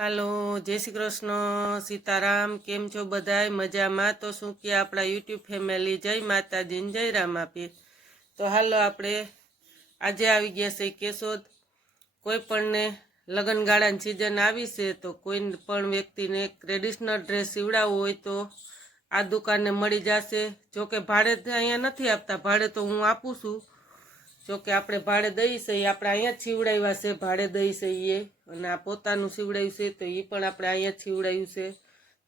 હાલો, જય શ્રી કૃષ્ણ. સીતારામ, કેમ છો બધાય? મજામાં? તો શું કે આપણા યુટ્યુબ ફેમિલી? જય માતાજી જય રામ આપીએ તો હાલો આપણે આજે આવી ગયા છે કેશોદ. કોઈ પણને લગ્નગાળાની સિઝન આવી છે, તો કોઈ પણ વ્યક્તિને ટ્રેડિશનલ ડ્રેસ સીવડાવવો હોય તો આ દુકાનને મળી જશે. જોકે ભાડે અહીંયા નથી આપતા. ભાડે તો હું આપું છું. જોકે આપણે ભાડે દઈ છે, એ આપણે અહીંયા જ સીવડાવ્યા છે, ભાડે દઈ એ અને આ પોતાનું સીવડાવ્યું છે, તો એ પણ આપણે અહીંયા જ સીવડાવ્યું છે.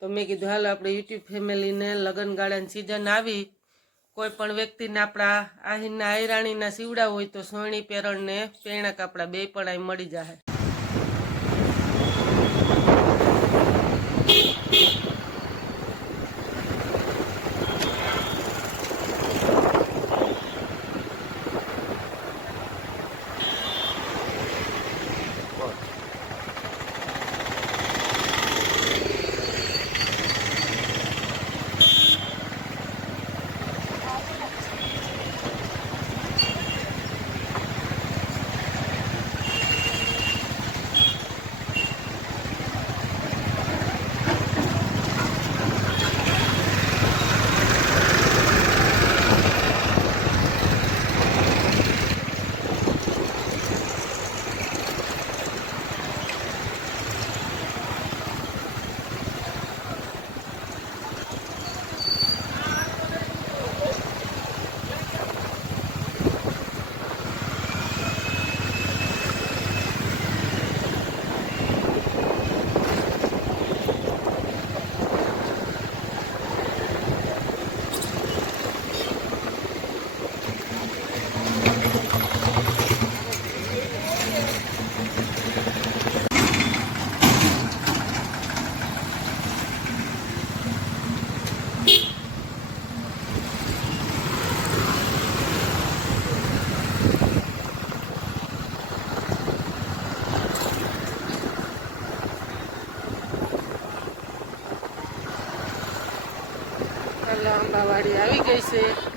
તો મેં કીધું, હાલ, આપણે યુટ્યુબ ફેમિલીને લગ્નગાળાની સિઝન આવી. કોઈ પણ વ્યક્તિને આપણા આહીના આયરાણીના સીવડા હોય તો સોણી પેરણને પેણા કાપડા બે પણ અહીં મળી જાય હાલો આંબાવાડી આવી ગઈ છે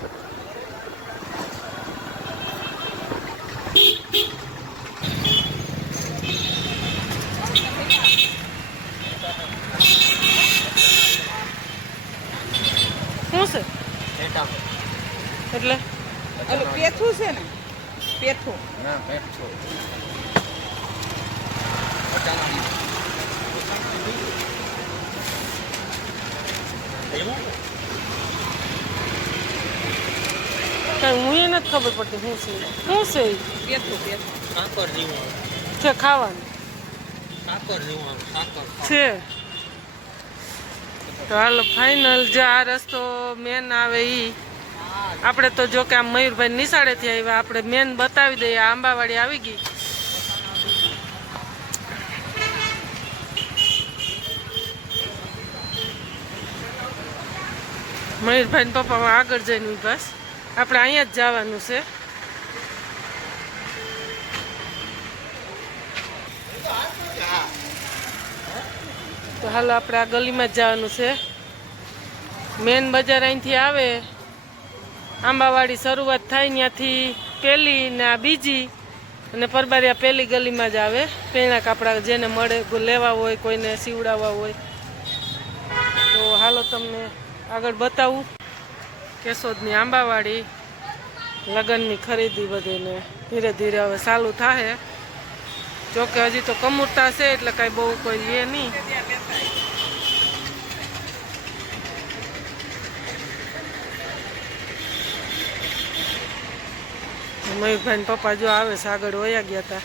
શું છે એટલે ઓલું પેથું છે ને પેથું ના બેઠો કઈ હું એ નથી ખબર પડતી શું છે શું છે જેવું છે ખાવાનું. જેવું છે. તો હાલો ફાઇનલ જે આ રસ્તો મેન આવે ઈ. આપણે તો જો કે આમ મયુરભાઈ નિશાળેથી આવ્યા આપણે મેન બતાવી દઈએ આંબાવાડી આવી ગઈ. મયુરભાઈ પપ્પા આગળ જઈને બસ આપણે અહીંયા જ જવાનું છે. તો હાલો આપણે આ ગલીમાં જ જવાનું છે. મેન બજાર અહીંથી આવે. આંબાવાડી શરૂઆત થાય ત્યાંથી પહેલી ને આ બીજી અને પરબારિયા પહેલી ગલીમાં જ આવે. પેણા કાપડા જેને મળે લેવા હોય, કોઈને સીવડાવવા હોય. તો હાલો તમને આગળ બતાવું. કેશોદની આંબાવાડી લગ્નની ખરીદી બધીને ધીરે ધીરે હવે ચાલુ થાય જોકે હજી તો કમુરતા છે, એટલે કાંઈ બહુ કોઈ એ નહીં. મયુરભાઈ ને પપ્પા જો આવે છે, આગળ વયા ગયા હતા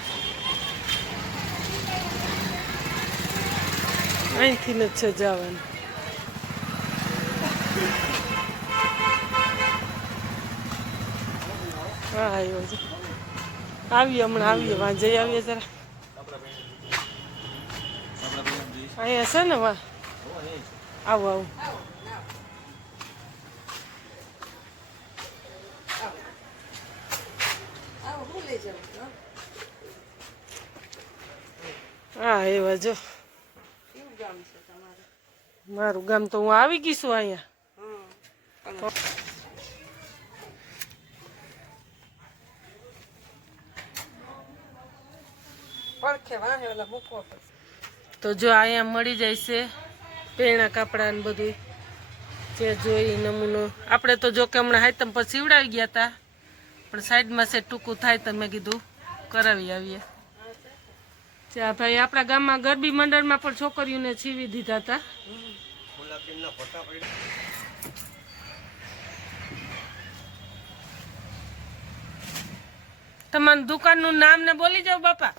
અહીંથી જ છે જવાનું. હા આવ્યો છે. આવીએ હમણાં, આવીએ. વાં જઈ આવીએ જરા. અહીંયા છે ને વાં આવું આવું. હા, એવા જો. મારું ગામ તો હું આવી ગઈ છું અહીંયા. તો જો અહીંયા મળી જાય છે પેણા કાપડા ને બધું જે જોઈ નમૂનો. આપણે તો જો કે હમણાં હાઈતમ પર સીવડાવી ગયા હતા પણ સાઈડમાં છે ટૂંકું થાય તો મેં કીધું કરાવી આવીએ. ચા ભાઈ આપણા ગામમાં ગરબી મંડળમાં પણ છોકરીઓને સીવી દીધા હતા તમારું દુકાનનું નામ ને બોલી જાઓ બાપા.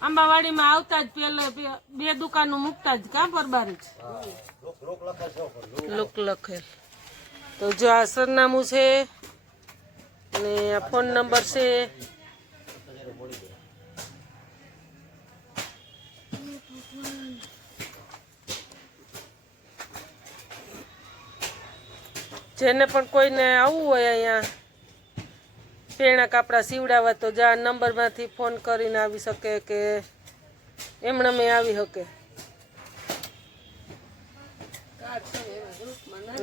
આંબાવાડીમાં આવતા જ પેલો બે- દુકાનો મૂકતા જ કા પરબારી જ? લોક લખેલ તો જો આ સરનામું છે આ ફોન નંબર છે. જેને પણ કોઈને આવવું હોય અહીંયા પેણા કાપડા સીવડાવવા તો જા, નંબરમાંથી ફોન કરીને આવી શકે કે એમણે મેં આવી શકે.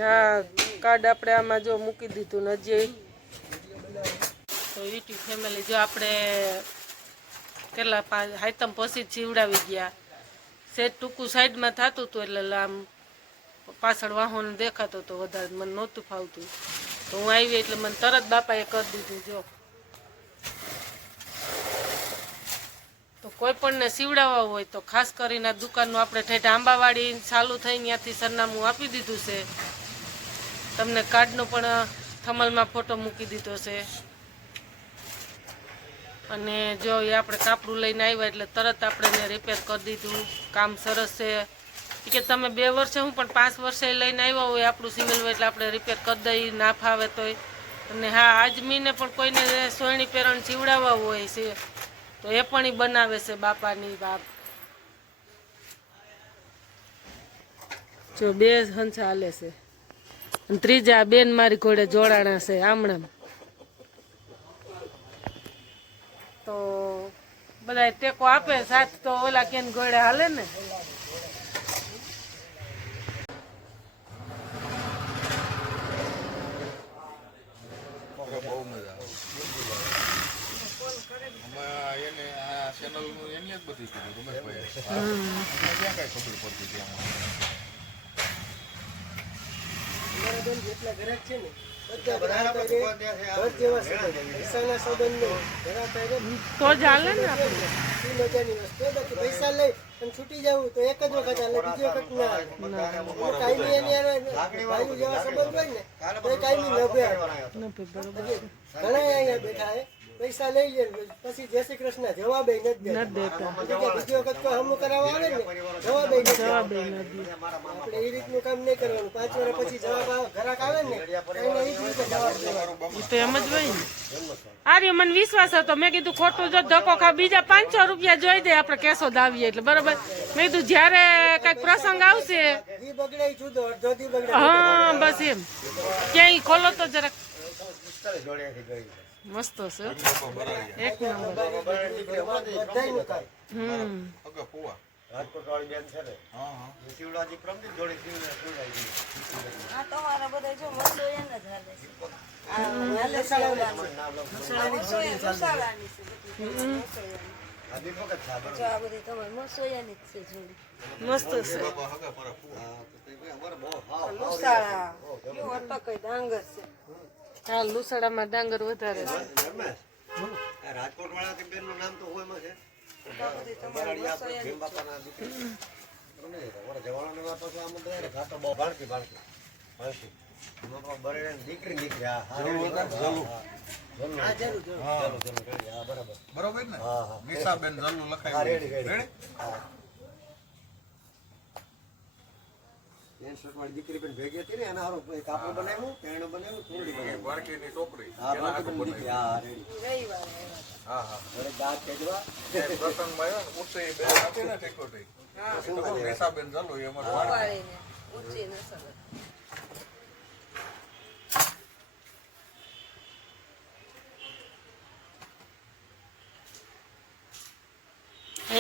હા, કાર્ડ આપણે આમાં જો મૂકી દીધું ને તો યુટ્યુબ ફેમિલી જો આપણે કેટલા હાઈતમ પછી જ સીવડાવી ગયા. સેટ ટૂંકું સાઈડમાં થતું હતું એટલે આમ પાછળ વાહન દેખાતો હતો વધારે મને નહોતું ફાવતું. તો હું આવી એટલે મને તરત બાપાએ કરી દીધું, જો. તો કોઈ પણને સીવડાવવા હોય તો ખાસ કરીને આ દુકાનનું આપણે ઠેઠ આંબાવાડી ચાલુ થઈ ત્યાંથી સરનામું આપી દીધું છે. તમને કાર્ડનો પણ થમલમાં ફોટો મૂકી દીધો છે. અને જો એ આપણે કાપડું લઈને આવ્યા એટલે તરત આપણે એને રિપેર કરી દીધું. કામ સરસ છે. કે તમે બે વર્ષે હું પણ પાંચ વર્ષે લઈને આવ્યા હોય આપણું સિંગલ હોય એટલે આપણે રિપેર કરી દઈએ ના ફાવે તોય. અને હા આજમીને પણ કોઈને સોયણી પેરણ સીવડાવવા હોય છે, તો એ પણ ઈ બનાવે છે બાપાની બાપ. જો બે હંસા હાલે છે. ત્રીજા બેન મારી ઘોડે જોડાણા છે, આમણામ. તો બધા ટેકો આપે, સાથ તો ઓલા કેન ઘોડે હાલે ને? બહુ મજા આવે. એને આ ચેનલનું એની જ બધી કીધું રમેશભાઈ ક્યાં કાંઈ ખબર પડતી હતી આમાં તો જ છે ને આપણે પૈસા લઈ અને છૂટી જવું તો એક જ વખત હાલે બીજી વખત ના હાલે. કાયમી એની હારે ભાઈઓ જેવા સંબંધ હોય ને તો એ કાયમી ન આવે. નથી ઘણા અહીંયા બેઠા હે પૈસા લઈ લે પછી જય શ્રી કૃષ્ણ જવાબ નથી નથી દેતા. બીજી વખત કોઈ હમું કરાવવા આવે ને જવાબ જવાબ આપણે એ રીતનું કામ નહીં કરવાનું. પાંચ વર્ષ પછી જવાબ આવે ઘરાક આવે ને એને એ જ રીતે જવાબ દેવાનો. તો એમ જ હોય આર્ય મને વિશ્વાસ હતો. મેં કીધું ખોટું જો ધક્કો ખા બીજા પાંચસો રૂપિયા જોઈ દે આપણે કેસો દાવીએ. એટલે બરોબર. મેં કીધું જ્યારે કંઈક પ્રસંગ આવશે. હા બસ એમ. ક્યાંય ખોલો તો જરાક. મસ્ત છે. એક નંબર હમ. અગર રાજકોટ વાળી બેન છે ને શિવડાજી જોડે શિવડાજી આ બધા. જો એને જ હાલે મસ્ત છે. હા, લુસાડામાં ડાંગર વધારે છે. રાજકોટ વાળા બેનનું નામ તો હોયમાં છે. દીકરી. એમાં દીકરી બરાબર. બરોબર ને? હા, હા. નિશાબેન જલ્લુ લખાય રેડી રેડી હા શર્ટ વાળી દીકરી પણ ભેગી હતી ને એના હારું કાપડ બનાવ્યું પેણું બનાવ્યું ચૂંટણી બનાવ્યું વાડકીની ટોપરી. હા પણ દીકરી હા રેડી. હા હા. ઘરે દાંત ખેંચવા. પ્રસંગમાં આવ્યા ને ઉઠે એ બેન ને ટેકોટી. શું તો? નિશાબેન જલ્લુ એ અમારે વાડકી. ઉપાડીને ઊંચી નસલ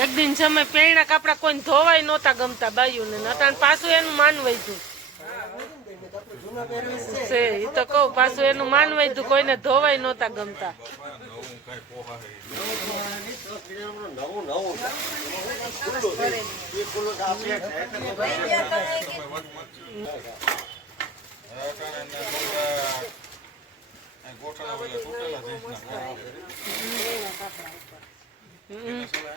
એક દિન સમય પેણા કપડા કોઈ ધોવાય નહોતા ગમતા બાયું ને નતા પાછું એનું માનવાય હતું છે એ તો કહું, પાછું એનું માનવાય હતું કોઈને ધોવાય નહોતા ગમતા. પેલા તૂટેલા જીન્સના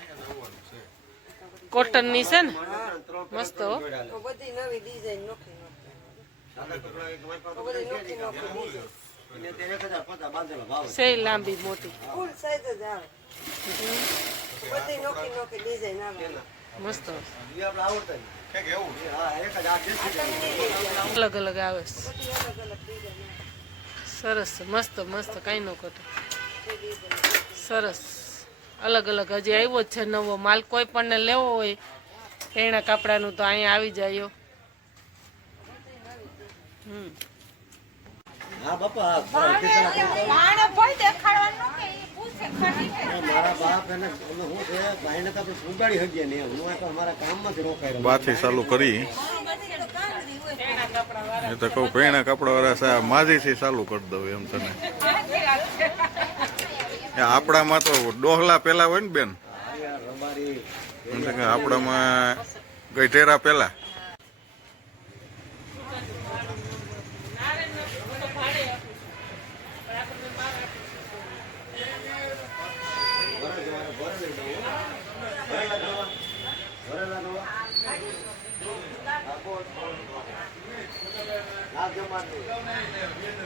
ની છે. ને મસ્ત. બધી નવી ડિઝાઇન. છે લાંબી, મોટી ફૂલ સાઈઝ જ આવે બધી નોખી નોખી ડિઝાઇન આવે મસ્ત. અલગ અલગ આવે સરસ મસ્ત મસ્ત, કાંઈ ન ખોટું સરસ અલગ અલગ હજી આવ્યો જ છે નવો માલ. કોઈ પણને લેવો હોય એના કપડાનું તો અહીંયા આવી જાય. હમ. હા બાપા મારા બાપ એને શું છે ભાઈને તો આપણે ઉગાડી શકીએ નહીં. હું તો અમારા કામમાં જ રોકાઈ બાથી ચાલુ કરી. એ તો કહું પેણા કપડા વાળા સા માજીથી ચાલુ કરી દઉં એમ તને. આપણામાં તો ડોહલા પેલા હોય ને બેન? આપણામાં ગઈઢેરા પેલા. ભરે જવાના, ભરે લઈ જવું, હો. ભરેલા જવા. ભરેલા જવા. હા, બોલ, બોલ, બોલ. ના જમાડની.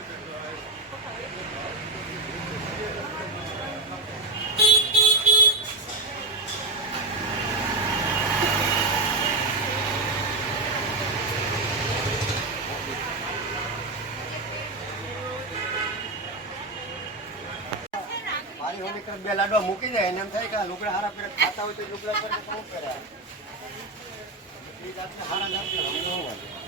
મારી મમ્મી કઈ બે લાડવા મૂકી જાય એમ થાય કે લુગડા હારા પેલા ખાતા હોય તો લુગડા પર શું કરે એ હારા લાગે.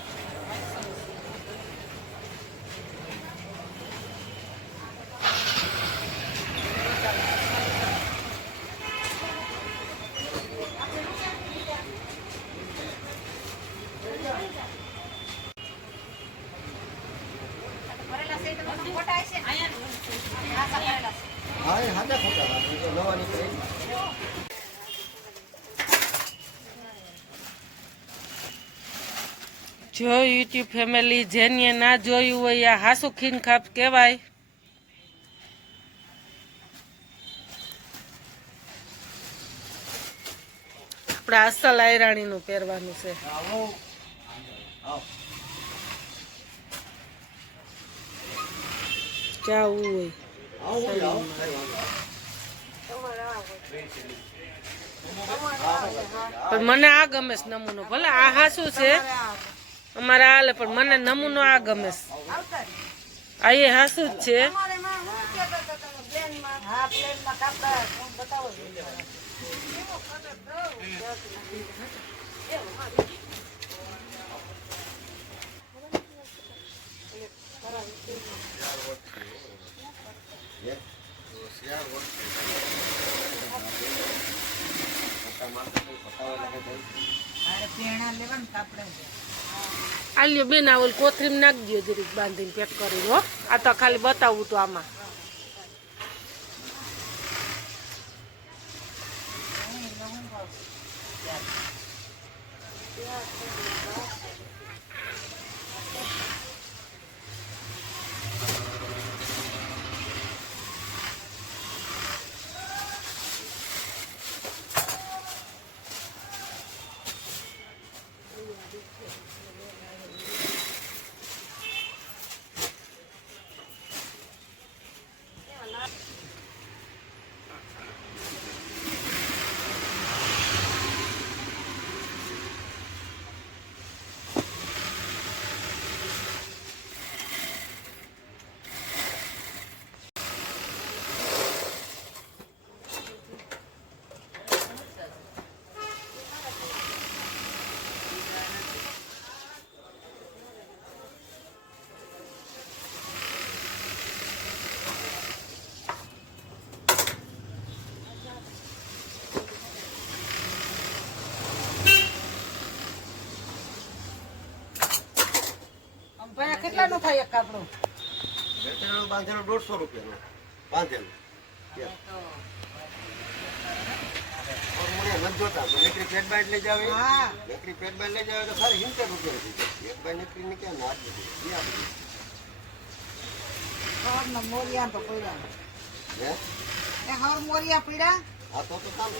જો યુટ્યુબ ફેમિલી જેને ના જોયું હોય આ હાસુ ખીન ખાપ કહેવાય. આપણે અસલ આયરાણીનું પહેરવાનું છે. આવો. હોય. પણ મને આ ગમે છે નમૂનો. ભલે આ હાસુ છે, અમારે હાલે, પણ મને નમૂનો આ ગમે છે. આ એ હાસું જ છે. તમારે માં શું કહેતા હતા તમે પ્લેનમાં હા પ્લેનમાં કાપડા કોણ બતાવો આલ્યો બેન, આ ઓલ કોથરીમ નાખજો જરીક બાંધીને પેક કરી, હો. આ તો ખાલી બતાવું તો આમાં. વેચાણું બાંધેલું દોઢસો રૂપિયાનું બાંધેલું મને નથી જોતા નકરી પેટ બાઈટ લઈ જાવ નકરી પેટ બાઈટ લઈ જાવ તો સારી હિંતેર રૂપિયા થઈ જાય પેટ નકરી ની ક્યાં ના આપી દીધી. એ આપી દીધી. મોરિયા તો પડ્યા હે એ હાર મોરિયા પડ્યા આ તો તો કામ.